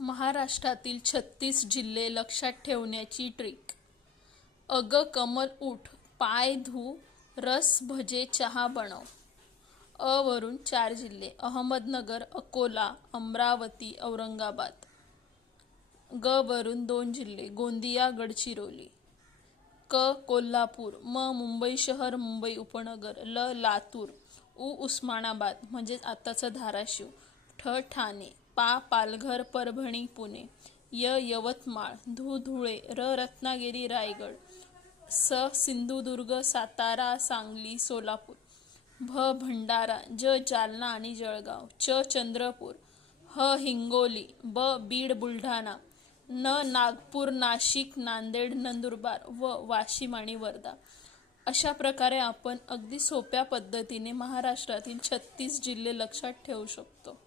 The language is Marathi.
महाराष्ट्रातील 36 जिल्हे लक्षात ठेवण्याची ट्रिक. अग कमल उठ, पाय धु, रस भजे चहा बनव. अ वरून 4 जिल्हे: अहमदनगर, अकोला, अमरावती, औरंगाबाद. ग वरून 2 जिल्हे: गोंदिया, गडचिरोली. क कोल्हापूर. म मुंबई शहर, मुंबई उपनगर. ल लातूर. उ उस्मानाबाद म्हणजेच आताचं धाराशिव. ठ ठाणे. पा पालघर, परभणी, पुणे. य यवतमाळ. धु धुळे. र रत्नागिरी, रायगड. स सिंधुदुर्ग, सातारा, सांगली, सोलापूर. भ भंडारा. ज जालना आणि जळगाव. च चंद्रपूर. ह हिंगोली. ब बीड, बुलढाणा. न नागपूर, नाशिक, नांदेड, नंदुरबार व वाशिम आणि वर्धा. अशा प्रकारे आपण अगदी सोप्या पद्धतीने महाराष्ट्रातील 36 जिल्हे लक्षात ठेवू शकतो.